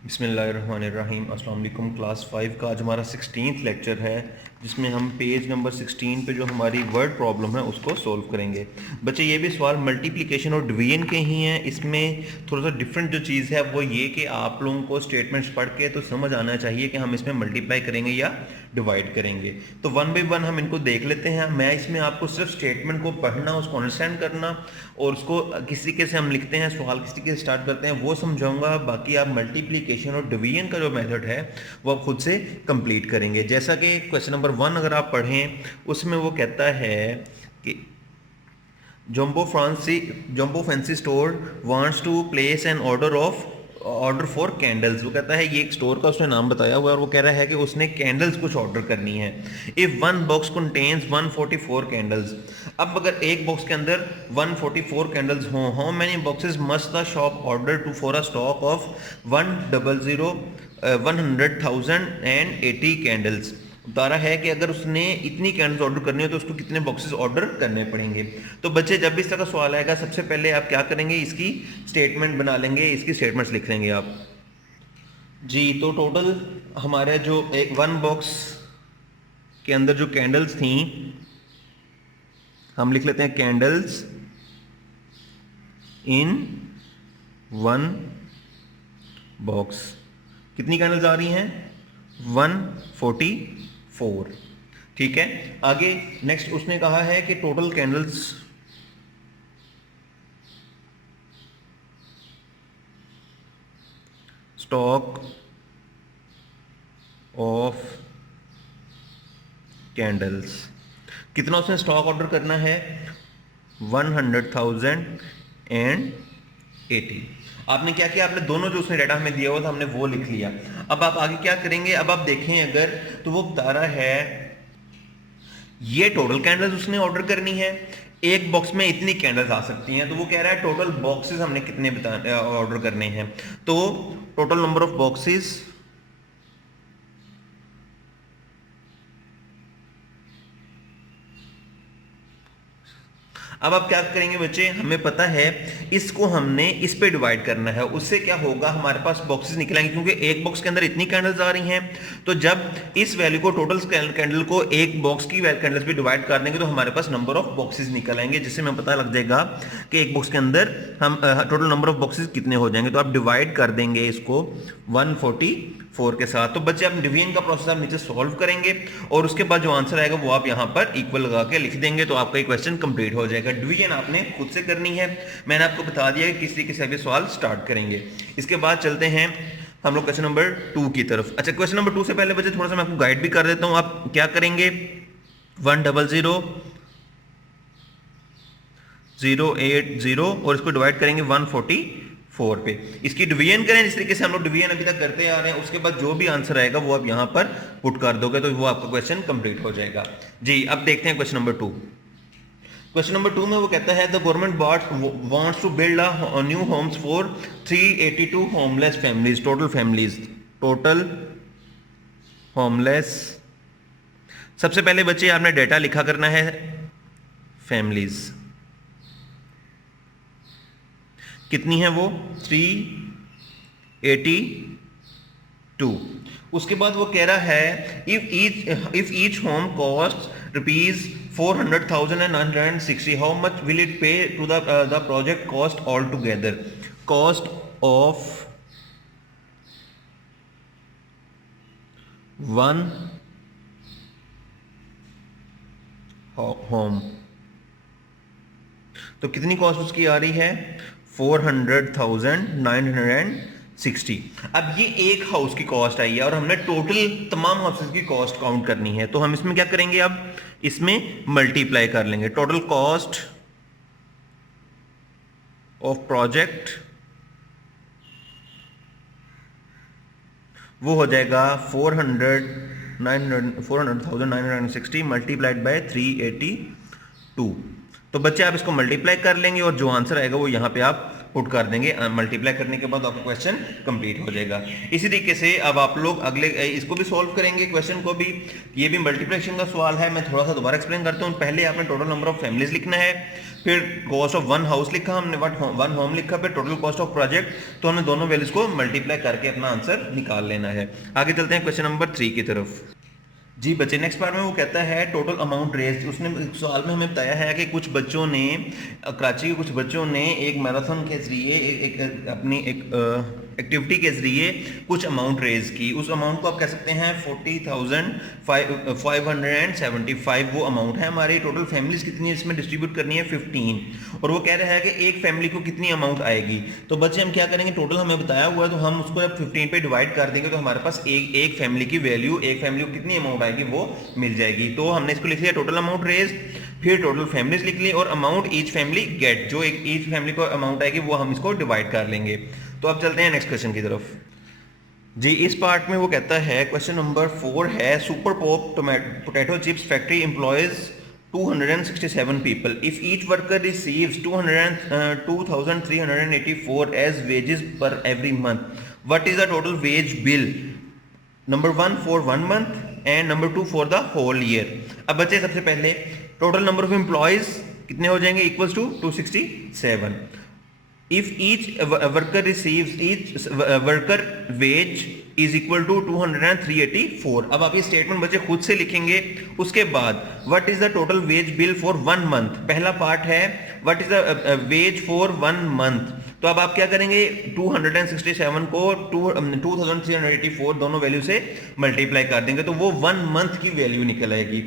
बिस्मिल्लाहिर्रहमानिर्रहीम। अस्सलाम वालेकुम। क्लास 5 का आज हमारा 16th लेक्चर है, जिसमें हम पेज नंबर 16 पे जो हमारी वर्ड प्रॉब्लम है उसको सोल्व करेंगे। बच्चे ये भी सवाल मल्टीप्लिकेशन और डिवीजन के ही हैं। इसमें थोड़ा सा डिफरेंट जो चीज़ है वो ये कि आप लोगों को स्टेटमेंट्स पढ़ के तो समझ आना चाहिए कि हम इसमें मल्टीप्लाई करेंगे या डिवाइड करेंगे। तो वन बाई वन हम इनको देख लेते हैं। मैं इसमें आपको सिर्फ स्टेटमेंट को पढ़ना, उसको अंडरस्टैंड करना और उसको किस तरीके से हम लिखते हैं, सवाल किस तरीके से स्टार्ट करते हैं वो समझाऊंगा। बाकी आप मल्टीप्लिकेशन और डिवीजन का जो मेथड है वो आप खुद से कंप्लीट करेंगे। जैसा कि क्वेश्चन नंबर 1 अगर आप पढ़ें, उसमें वो कहता है कि jumbo fancy store wants to place an order for candles. वो कहता है, ये एक स्टोर का उसने नाम बताया हुआ है और वो कह रहा है कि उसने कैंडल्स कुछ ऑर्डर करनी है। If one box contains 144 candles. अब अगर एक बॉक्स के अंदर 144 कैंडल्स हों, how many boxes must the shop order to for a stock of 180 candles. बता रहा है कि अगर उसने इतनी कैंडल्स ऑर्डर करनी हो तो उसको कितने बॉक्सेस ऑर्डर करने पड़ेंगे। तो बच्चे जब भी इस तरह का सवाल आएगा, सबसे पहले आप क्या करेंगे, इसकी स्टेटमेंट बना लेंगे, इसकी स्टेटमेंट्स लिख लेंगे आप जी। तो टोटल हमारे जो एक वन बॉक्स के अंदर जो कैंडल्स थी, हम लिख लेते हैं कैंडल्स इन वन बॉक्स। कितनी कैंडल्स आ रही हैं? 144। ठीक है। आगे नेक्स्ट उसने कहा है कि total candles stock of candles, कितना उसने स्टॉक ऑर्डर करना है? 100,080। आपने क्या किया, आपने दोनों जो उसने डाटा हमें दिया हुआ था हमने वो लिख लिया। अब आप आगे क्या करेंगे, अब आप देखें अगर, तो वो बता रहा है ये टोटल कैंडल्स उसने ऑर्डर करनी है, एक बॉक्स में इतनी कैंडल्स आ सकती हैं। तो वो कह रहा है टोटल बॉक्सेस हमने कितने ऑर्डर करने हैं। तो टोटल नंबर ऑफ बॉक्सेस अब आप क्या करेंगे बच्चे, हमें पता है इसको हमने इस पे डिवाइड करना है। उससे क्या होगा, हमारे पास बॉक्सेस निकलेंगे, क्योंकि एक बॉक्स के अंदर इतनी कैंडल्स आ रही हैं। तो जब इस वैल्यू को, टोटल कैंडल को एक बॉक्स की कैंडल्स पे डिवाइड कर देंगे तो हमारे पास नंबर ऑफ बॉक्सेस निकल आएंगे, जिससे हमें पता लग जाएगा कि एक बॉक्स के अंदर हम टोटल नंबर ऑफ बॉक्सेस कितने हो जाएंगे। तो आप डिवाइड कर देंगे इसको 144 के साथ। तो बच्चे आप डिवीजन का प्रोसेस आप नीचे सॉल्व करेंगे और उसके बाद जो आंसर आएगा वो आप यहां पर इक्वल लगा के लिख देंगे, तो आपका क्वेश्चन कंप्लीट हो जाएगा। डिवीजन आपने खुद से करनी है, मैंने आपको बता दिया कि किस तरीके से अभी सवाल स्टार्ट करेंगे। इसके बाद चलते हैं हम लोग क्वेश्चन नंबर 2 की तरफ। अच्छा, क्वेश्चन नंबर 2 से पहले बच्चे थोड़ा सा मैं आपको गाइड भी कर देता हूं। आप क्या करेंगे, 100,080 और इसको डिवाइड करेंगे 144 पे। इसकी डिवीजन करें जिस तरीके से हम लोग डिवीजन अभी तक करते आ रहे हैं। उसके बाद जो भी आंसर आएगा वो आप यहां पर पुट कर दोगे तो वो आपका क्वेश्चन कंप्लीट हो जाएगा जी। अब देखते हैं क्वेश्चन नंबर 2। क्वेश्चन नंबर 2 में वो कहता है, the government wants to build a new homes for 382 homeless families. Total homeless. सबसे पहले बच्चे आपने डेटा लिखा करना है, फैमिलीज कितनी है वो 382। उसके बाद वो कह रहा है, if each home cost ₹400,000 and 960, how much will it pay to the project cost all together. Cost of one home, तो कितनी कॉस्ट उसकी आ रही है 400,960। अब ये एक हाउस की कॉस्ट आई है और हमने टोटल तमाम हाउसेस की कॉस्ट काउंट करनी है। तो हम इसमें क्या करेंगे, अब इसमें मल्टीप्लाई कर लेंगे। टोटल कॉस्ट ऑफ प्रोजेक्ट वो हो जाएगा 400,960 मल्टीप्लाइड बाय 382। तो बच्चे आप इसको मल्टीप्लाई कर लेंगे और जो आंसर आएगा वो यहां पे आप पुट कर देंगे, मल्टीप्लाई करने के बाद आपका क्वेश्चन कंप्लीट हो जाएगा। इसी तरीके से अब आप लोग अगले इसको भी सॉल्व करेंगे, क्वेश्चन को भी। ये भी मल्टीप्लिकेशन का सवाल है, मैं थोड़ा सा दोबारा एक्सप्लेन करता हूँ। पहले आपने टोटल नंबर ऑफ फैमिलीज लिखना है, फिर कॉस्ट ऑफ वन हाउस लिखा हमने, वन होम लिखा, फिर टोटल कॉस्ट ऑफ प्रोजेक्ट, तो हमने दोनों वैल्यूज को मल्टीप्लाई करके अपना आंसर निकाल लेना है। आगे चलते हैं क्वेश्चन नंबर 3 की तरफ। जी बच्चे, नेक्स्ट पार्ट में वो कहता है टोटल अमाउंट रेस्ड। उसने सवाल में हमें बताया है कि कुछ बच्चों ने, कराची के कुछ बच्चों ने एक मैराथन के जरिए अपनी एक एक्टिविटी के जरिए कुछ अमाउंट रेज की। उस अमाउंट को आप कह सकते हैं 40,575 वो अमाउंट है हमारी। टोटल फैमिलीज कितनी है इसमें डिस्ट्रीब्यूट करनी है 15, और वो कह रहा है कि एक फैमिली को कितनी अमाउंट आएगी। तो बच्चे हम क्या करेंगे, टोटल हमें बताया हुआ है तो हम उसको जब 15 पे डिवाइड कर देंगे तो हमारे पास एक फैमिली की वैल्यू, एक फैमिली को कितनी अमाउंट आएगी वो मिल जाएगी। तो हमने इसको लिख लिया टोटल अमाउंट रेज, फिर टोटल फैमिलीज लिख ली और अमाउंट ईच फैमिली गेट, जो ईच फैमिली को अमाउंट आएगी वो हम इसको डिवाइड कर लेंगे। तो अब चलते हैं नेक्स्ट क्वेश्चन की तरफ। जी इस पार्ट में वो कहता है, क्वेश्चन नंबर 4 है, super pop potato chips factory employees 267 people. If each worker receives 2,384 as wages per every month, what is the total wage bill? Number 1 for 1 month and number 2 for the whole year. अब बच्चे सबसे पहले total number of employees कितने हो जाएंगे, equals to 267. If each worker receives, each worker wage is equal to 203.84. अब आप ये स्टेटमेंट बच्चे खुद से लिखेंगे। उसके बाद what is the total wage bill for 1 month? पहला पार्ट है what is the wage for 1 month. तो अब आप क्या करेंगे, 267 को 2384 दोनों वैल्यू से मल्टीप्लाई कर देंगे तो वो 1 मंथ की वैल्यू निकल आएगी।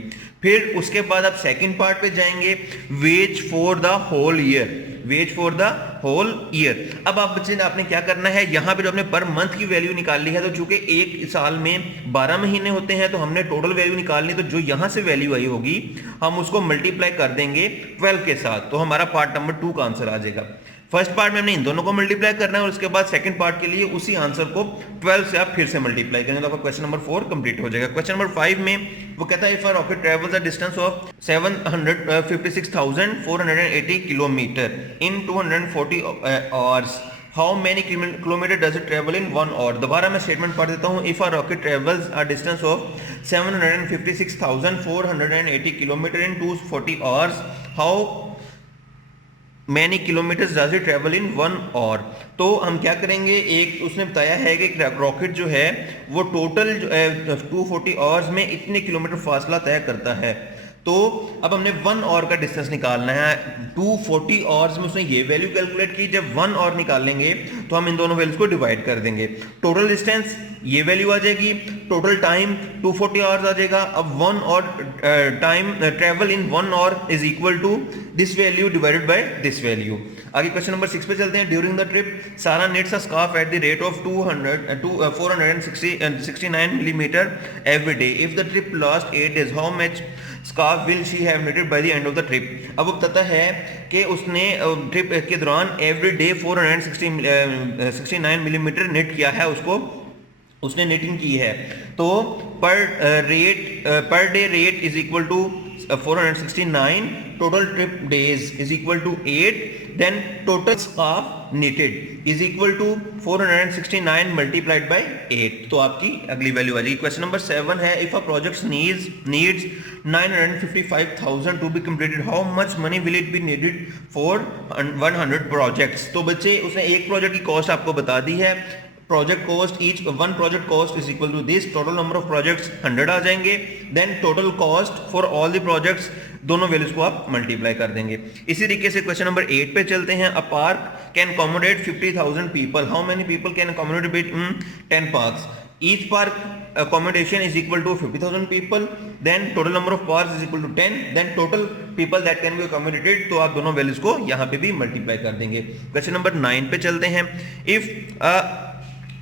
फिर उसके बाद आप सेकंड पार्ट पे जाएंगे, wage for the whole year, wage for the whole year. अब आप बच्चे आपने क्या करना है, यहाँ पे जो आपने पर मंथ की वैल्यू निकाल ली है, तो चूंकि एक साल में 12 महीने होते हैं तो हमने टोटल वैल्यू निकालनी, तो जो यहाँ से वैल्यू आई होगी हम उसको मल्टीप्लाई कर देंगे 12 के साथ, तो हमारा पार्ट नंबर 2 का आंसर आ जाएगा। फर्स्ट पार्ट में हमने इन दोनों को मल्टीप्लाई करना है और उसके बाद सेकंड पार्ट के लिए उसी आंसर को 12 से आप फिर से मल्टीप्लाई करेंगे तो आपका क्वेश्चन नंबर 4 कंप्लीट हो जाएगा। क्वेश्चन नंबर 5 में वो कहता है, if a rocket travels a distance of 756,480 kilometre in 240 hours, how many kilometre does it travel in 1 hour. दोबारा मैं स्टेटमेंट पढ़ देता हूँ, if a rocket travels a distance of 756,480 kilometre in 240 hours, how many kilometres does it travel in 1 hour. तो हम क्या करेंगे, एक उसने बताया है कि रॉकेट जो है वो टोटल 240 आवर्स में इतने किलोमीटर फासला तय करता है। तो अब हमने 1 आवर का डिस्टेंस निकालना है। 240 आवर्स में उसने ये वैल्यू कैलकुलेट की, जब 1 आवर निकालेंगे तो हम इन दोनों वैल्यूज को डिवाइड कर देंगे। टोटल डिस्टेंस ये वैल्यू आ जाएगी, टोटल टाइम 240 आवर्स आ जाएगा। अब 1 hour time travel in 1 hour is equal to this value divided by this value. आगे क्वेश्चन नंबर 6 पे चलते हैं। During the trip Sara needs a scarf at the rate of 469 millimetre every day. If the trip last 8 days, how much scarf will she have knitted by the end of the trip। अब वो बताता है कि उसने trip के दौरान every day 469 millimetre knit किया है, उसने निटिंग की है। तो per day rate is equal to 469, total trip days is equal to 8, then total scarf knitted is equal to 469 multiplied by 8। तो आपकी अगली वैल्यू आ जाएगी। क्वेश्चन नंबर 7 है, if a project needs 955,000 to be completed, how much money will it be needed for 100 projects। तो बच्चे उसने एक प्रोजेक्ट की कॉस्ट आपको बता दी है। Project cost, each one project cost is equal to this, total number of projects 100 आ जाएंगे, then total cost for all the projects, दोनों वैल्यूज को आप मल्टीप्लाई कर देंगे। इसी तरीके से क्वेश्चन नंबर 8 पे चलते हैं। A park can accommodate 50,000 people, how many people can accommodate in 10 parks. ईच पार्क accommodation is equal to 50,000 people, then total number of parks is equal to 10, then total people that can be accommodated। तो आप दोनों values को यहाँ पे भी multiply कर देंगे। क्वेश्चन नंबर 9 पे चलते हैं। If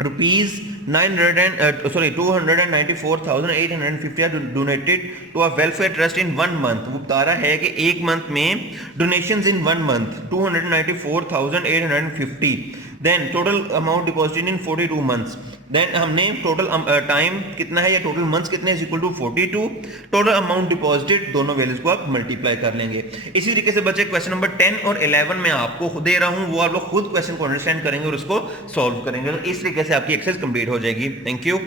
$294,850 are donated to a welfare trust in 1 month। वो बता रहा है कि एक मंथ में donations in 1 month 294,850, then total amount deposited in 42 months, then हमने टोटल टाइम कितना है या टोटल मंथ्स कितने is equal to 42, total amount deposited, दोनों वैल्यूज को आप मल्टीप्लाई कर लेंगे। इसी तरीके से बच्चे क्वेश्चन नंबर 10 और 11 में आपको दे रहा हूं, वो आप लोग खुद क्वेश्चन को अंडरस्टैंड करेंगे और उसको सॉल्व करेंगे। तो इस तरीके से आपकी एक्सरसाइज कंप्लीट हो जाएगी। Thank you.